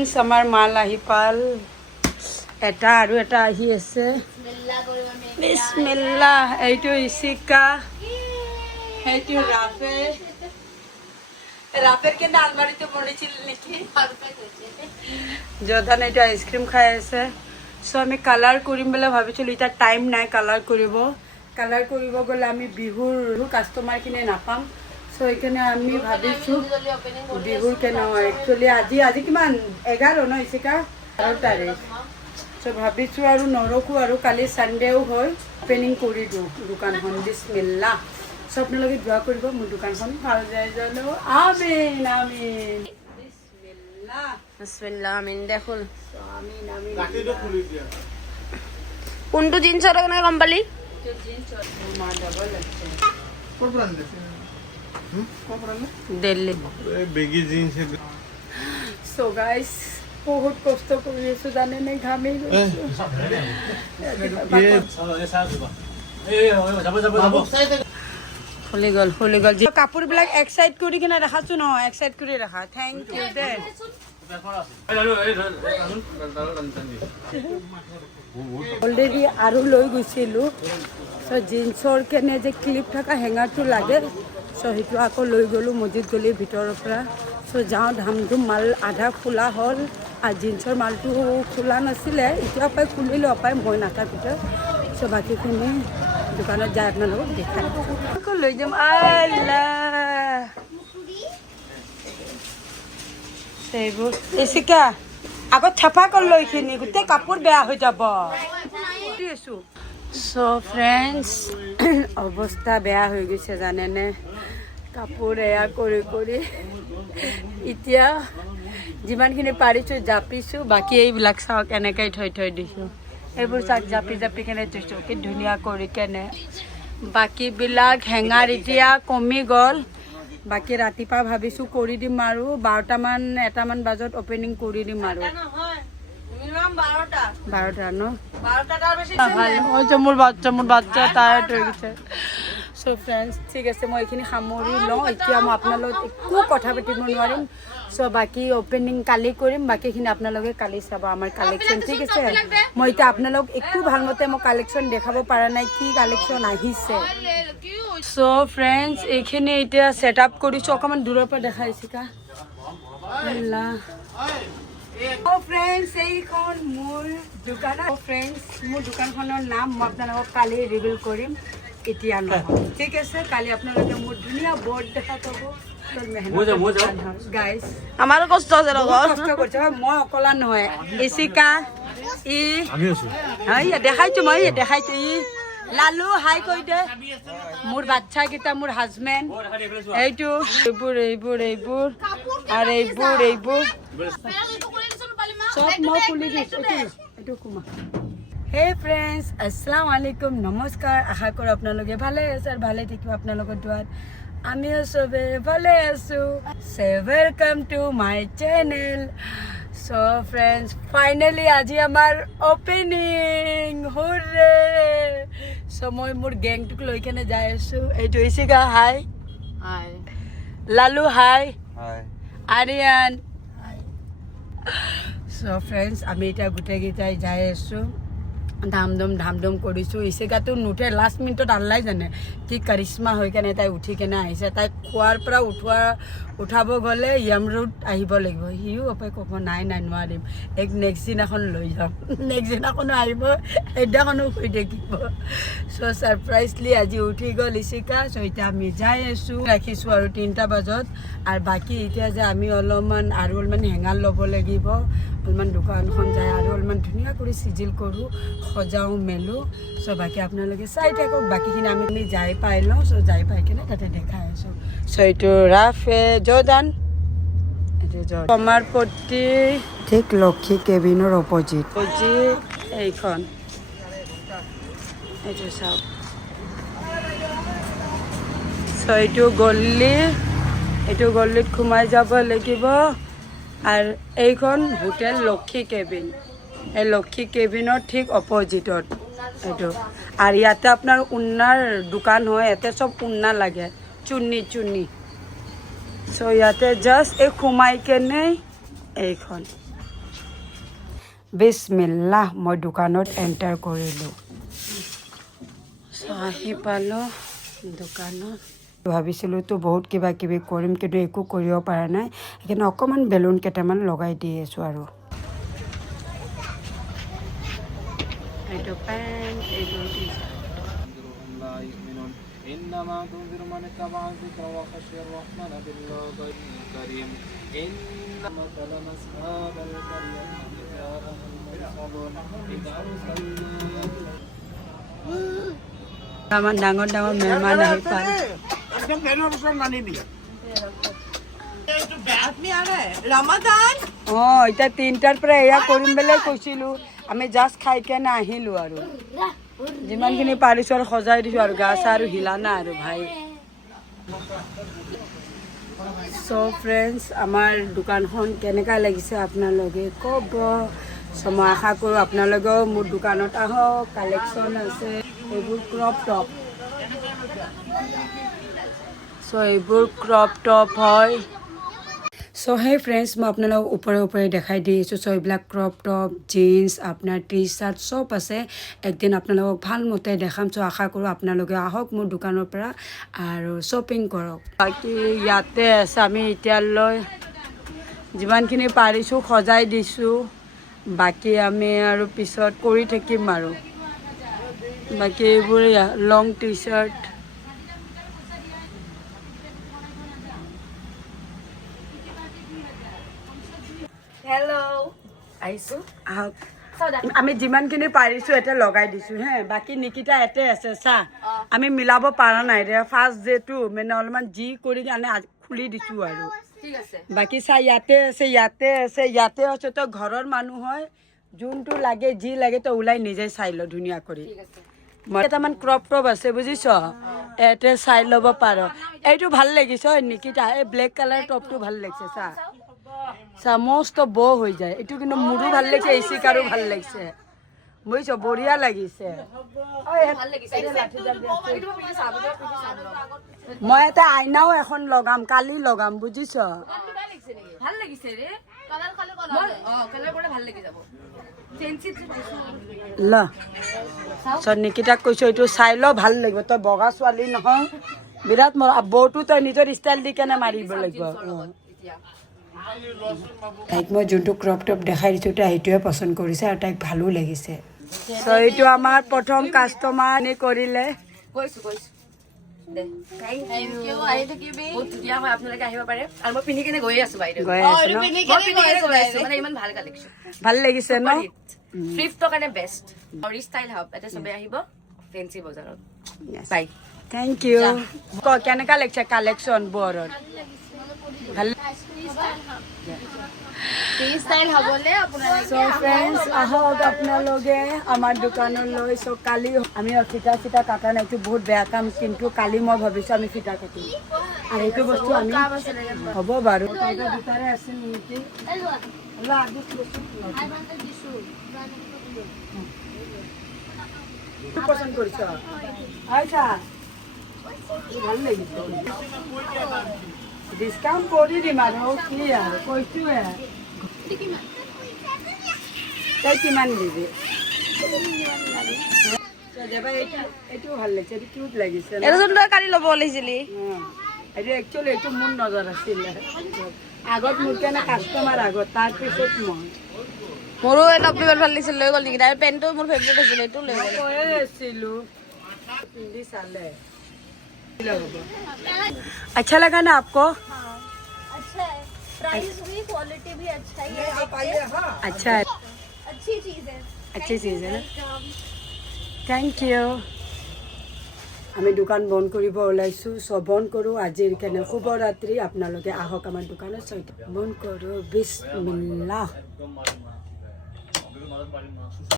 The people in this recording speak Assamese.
ফ্ৰেণ্ডছ আমাৰ মাল আহি পাল এটা আৰু এটা আহি আছে বিসমিল্লাহ এইটো ইচিকা এইটো রাফের কেন আলমারিতে পড়েছিল নাকি জর্দান এইটো আইসক্রিম খাই আছে সো আমি কালার করিম বলে ভাবিছিলো এটা টাইম নাই কালার কৰিব গ'লে আমি বিহুৰ কাষ্টমাৰখিনি নাপাম সো এইকাৰণে আমি ভাবিছোঁ বিহুৰ কেনে একচুৱেলি আজি কিমান 11 ন ইচিকা 11 তাৰিখ সো ভাবিছোঁ আৰু নৰখো আৰু কালি সানডেও হয় ওপেনিং কৰি দিওঁ দোকানখন বিসমিল্লাহ সো আপোনালোকে দোৱা কৰিব মোৰ দোকানখন ভাল যায় জানো আমিন আমিন বিসমিল্লাহ বিসমিল্লাহ আমিন দেখুন আমিন আমিন কাটিটো খুলি দিয়া কোনটো জিন্সৰ কাৰণে গম পালি তো জিন্স মা ডাবল আছে কোন ব্র্যান্ড আছে কোন ব্র্যান্ড দিল্লী এই বেগি জিন্স সো গাইস বহুত কষ্ট কৰি আছো জানে নে ঘামি গৈছো খুলি গ'ল কাপোৰবিলাক এক সাইড কৰি কিনে ৰাখাছো ন এক সাইড কৰি ৰাখা থ্যাংক ইউ দে অলৰেডি আৰু লৈ গৈছিলোঁ চ' জিন্সৰ কেনে যে ক্লিপ থকা হেঙাৰটো লাগে চ' সেইটো আকৌ লৈ গ'লোঁ মছজিদ গলি ভিতৰৰ পৰা চ' যাওঁ ধামধুম মাল আধা খোলা হ'ল আৰু জিন্সৰ মালটো খোলা নাছিলে এতিয়া পাই খুলিলোঁ পাই মই নাথাকোঁতে চ' বাকীখিনি দোকানত যায় আপোনালোকক দেখাই আকৌ লৈ যাম আল্লাহ সেইবোৰ এচিকা আগত চাফা কৰি লৈ এইখিনি গোটেই কাপোৰ বেয়া হৈ যাব চ' ফ্ৰেণ্ডছ অৱস্থা বেয়া হৈ গৈছে জানেনে কাপোৰ এয়া কৰি এতিয়া যিমানখিনি পাৰিছোঁ জাপিছোঁ বাকী এইবিলাক চাওক এনেকৈ থৈ দিছোঁ এইবোৰ চাওক জাপি কেনে থৈছোঁ কি ধুনীয়া কৰি কেনে বাকীবিলাক হেঙাৰ এতিয়া কমি গ'ল বাকী ৰাতিপুৱা ভাবিছোঁ কৰি দিম আৰু 1টামান বজাত অপেনিং কৰি দিম আৰু 12টা ন ভাল হৈছে মোৰ বাচ্চা টায়াৰ্ড হৈ গৈছে চ' ফ্ৰেণ্ডছ ঠিক আছে মই এইখিনি সামৰি লওঁ এতিয়া মই আপোনালোক একো কথা পাতিব নোৱাৰিম চ' বাকী অপেনিং কালি কৰিম বাকীখিনি আপোনালোকে কালি চাব আমাৰ কালেকশ্যন ঠিক আছে মই এতিয়া আপোনালোক একো ভালমতে মই কালেকশ্যন দেখাব পৰা নাই কি কালেকশ্যন আহিছে চ' ফ্ৰেণ্ডছ এইখিনি এতিয়া ছেট আপ কৰিছোঁ অকণমান দূৰৰ পৰা দেখাইছে কা ফ্ৰেণ্ডছ এইখন মোৰ দোকান ফ্ৰেণ্ডছ মোৰ দোকানখনৰ নাম মই আপোনালোকক কালি ৰিভিল কৰিম এতিয়া নহয় ঠিক আছে কালি আপোনালোকে মোৰ ধুনীয়া বৰ্ড দেখা পাব গাইজ আমাৰো কষ্ট আছে কষ্ট কৰিছে মই অকলা নহয় এচিকা দেখাইছো ই লালু হাই কৈ দে মোৰ বাচ্চাকেইটা মোৰ হাজবেণ্ড এইটো এইবোৰ আৰু এইবোৰ চব মই খুলি দিছোঁ এইটো কুমা হে ফ্ৰেণ্ডছ আসসালামু আলাইকুম নমস্কাৰ আশা কৰোঁ আপোনালোকে ভালে আছে আৰু ভালে থাকিব আপোনালোকৰ দোৱাত আমিও চবে ভালে আছোঁ সে welcome to my channel so' friends finally আজি আমাৰ অপেনিং হুৰে চ' মই মোৰ গেংটোক লৈ কেনে যাই আছোঁ এইটো ইচিকা হাই লালু হাই আৰিয়ান চ' ফ্ৰেণ্ডছ আমি এতিয়া গোটেইকেইটাই যাই আছোঁ ধাম কৰিছোঁ ইচিকাটো নুঠে লাষ্ট মিনিটত আল্লাই জানে কি কাৰিশ্মা হৈ কেনে তাই উঠি কেনে আহিছে তাইক খোৱাৰ পৰা উঠাব গ'লে য়ামৰুড আহিব লাগিব সিও অপায় ক'ব নাই নোৱাৰিম নেক্সট দিনাখন লৈ যাম নেক্সট দিনাখনো আহিব সেইদিনাখনো শুই থাকিব চ' ছাৰপ্ৰাইজলি আজি উঠি গ'ল ইচিকা চ' এতিয়া আমি যাই আছোঁ ৰাখিছোঁ আৰু 3টা বজাত আৰু বাকী এতিয়া যে আমি অলপমান হেঙাৰ ল'ব লাগিব অলপমান দোকানখন যায় আৰু অলপমান ধুনীয়া কৰি চিজিল কৰোঁ সজাওঁ মেলোঁ চ' বাকী আপোনালোকে চাই থাকক বাকীখিনি আমি যাই পাই লওঁ চ' যাই পাই কিনে তাতে দেখাই আছোঁ চ' এইটো ৰাফে জৰ্দান কমাৰপট্টি ঠিক লক্ষী কেবিনৰ অপজিট এইখন এইটো চাওক চ' এইটো গল্লিত সোমাই যাব লাগিব আৰু এইখন হোটেল লক্ষী কেবিন এই লক্ষী কেবিনৰ ঠিক অপজিটত এইটো আৰু ইয়াতে আপোনাৰ উন্নাৰ দোকান হয় ইয়াতে চব উন্না লাগে চুন্নি চ' ইয়াতে জাষ্ট এই সোমাই কেনে এইখন বিছমিল্লাহ মই দোকানত এণ্টাৰ কৰিলোঁ। আহি পালোঁ দোকানত। ভাবিছিলোঁ তো বহুত কিবা কিবি কৰিম, কিন্তু একো কৰিব পৰা নাই। সেইকাৰণে অকণমান বেলুন কেইটামান লগাই দি আছোঁ আৰু। এইটো পেণ্ট, এইটো টি চাৰ্ট। لا يؤمنون إنما تنذر من اتبع الذكر وخشي الرحمن بالغيب الكريم إن مثل أصحاب القرية إذ جاءهم المرسلون إذ أرسلنا আমাৰ ডাঙৰ ডাঙৰ মেহমান আহি পায়। অঁ, এতিয়া 3টাৰ পৰা এয়া কৰিম বুলি কৈছিলোঁ। আমি জাষ্ট খাই কেনে আহিলোঁ আৰু যিমানখিনি পাৰিছোঁ আৰু সজাই দিছোঁ আৰু গা চা আৰু হিলা নাই আৰু ভাই। চ' ফ্ৰেণ্ডছ, আমাৰ দোকানখন কেনেকুৱা লাগিছে আপোনালোকে ক'ব। চ' মই আশা কৰোঁ আপোনালোকেও মোৰ দোকানত আহক। কালেকশ্যন আছে, এইবোৰ ক্ৰপ টপ। চ' এইবোৰ ক্ৰপ টপ হয়। চ' সেই ফ্ৰেণ্ডছ, মই আপোনালোকক ওপৰে দেখাই দি আছোঁ। চ' এইবিলাক ক্ৰপ টপ, জিন্স, আপোনাৰ টি চাৰ্ট চব আছে। একদিন আপোনালোকক ভাল মতে দেখাম। চ' আশা কৰোঁ আপোনালোকে আহক মোৰ দোকানৰ পৰা আৰু শ্বপিং কৰক। বাকী ইয়াতে আছে, আমি এতিয়ালৈ যিমানখিনি পাৰিছোঁ সজাই দিছোঁ। বাকী আমি আৰু পিছত কৰি থাকিম আৰু। বাকী এইবোৰ লং টি চাৰ্ট। আহিছোঁ। আহক, আমি যিমানখিনি পাৰিছোঁ এতিয়া লগাই দিছোঁ হে। বাকী নিকিতা ইয়াতে আছে চা। আমি মিলাব পৰা নাই এতিয়া, ফাৰ্ষ্ট ডেটো মানে অলপমান যি কৰি আনে খুলি দিছোঁ আৰু। বাকী চা, ইয়াতে আছে, ইয়াতে আছে, ইয়াতে আছে। তই ঘৰৰ মানুহ হয়, যোনটো লাগে যি লাগে তই ওলাই নিজে চাই ল ধুনীয়া কৰি। মই কেইটামান ক্ৰপ টপ আছে বুজিছ, ইয়াতে চাই ল'ব পাৰ। এইটো ভাল লাগিছে নিকিতা, এই ব্লেক কালাৰ টপটো ভাল লাগিছে চা। চা মস্ত ব' হৈ যায়। এইটো কিন্তু মোৰো ভাল লাগিছে, এই চিকাৰো ভাল লাগিছে বুজিছ, বঢ়িয়া লাগিছে। মই এটা আইনাও এখন লগাম, কালি লগাম বুজিছ। ল চ' নিকিতাক কৈছোঁ এইটো চাই ল, ভাল লাগিব। তই বগা ছোৱালী নহয়, বিৰাট বৌটো তই নিজৰ ষ্টাইল দি কেনে মাৰিব লাগিব। তাইক মই যোনটো ক্ৰপ টপ দেখাই দিছোঁ তাই সেইটোৱে পচন্দ কৰিছে আৰু তাইক ভালো লাগিছে। চ' এইটো আমাৰ প্ৰথম কাষ্টমাৰ কৰিলে। ভাল লাগিছে ন? Thank U. কেনেকা লাগিছে কালেকশ্যন বোৰৰ? ভাল। চ' ফ্ৰেণ্ডছ, আহক আপোনালোকে আমাৰ দোকানলৈ। চ' কালি আমি ফিটা চিটা কাটা নাই, এইটো বহুত বেয়া কাম, কিন্তু কালি মই ভাবিছোঁ আমি ফিটা কাটিম। আৰু এইটো বস্তু আমি হ'ব বাৰু দুটাৰে আছিল নেকি? পচন্দ কৰিছ? আচ্ছা, ভাল লাগিছে। ডিছকাউণ্ট কৰি দিম আৰু কি আৰু কৈছোঁহে। তই কিমান দিবি? এইটো ভাল লাগিছে, এইটো কিউট লাগিছে। কালি ল'ব ওলাইছিলি। এইটো একচুৱেলি এইটো মোৰ নজৰ আছিলে। আগত মোৰ কাৰণে কাষ্টমাৰ আগত, তাৰপিছত মই। মোৰো এই টপটো ভাল লাগিছিল, লৈ গ'ল নেকি? তাৰ পেণ্টটো মোৰ ফেভৰেট আছিলে, এইটো লৈ গ'ল। কৈয়ে আছিলোঁ পিন্ধি চালে। अच्छा लगा ना आपको? अच्छा है, प्राइस भी, क्वालिटी भी अच्छा ही है। अच्छा है, अच्छी चीज है। अच्छी चीज़ है ना? Thank you. আমি দোকান বন্ধ কৰিব ওলাইছোঁ। চ' বন্ধ কৰোঁ আজিৰ কাৰণে। শুভৰাত্ৰি। আপোনালোকে আহক আমাৰ দোকানত। বন্ধ কৰোঁ। বিছমিল্লাহ।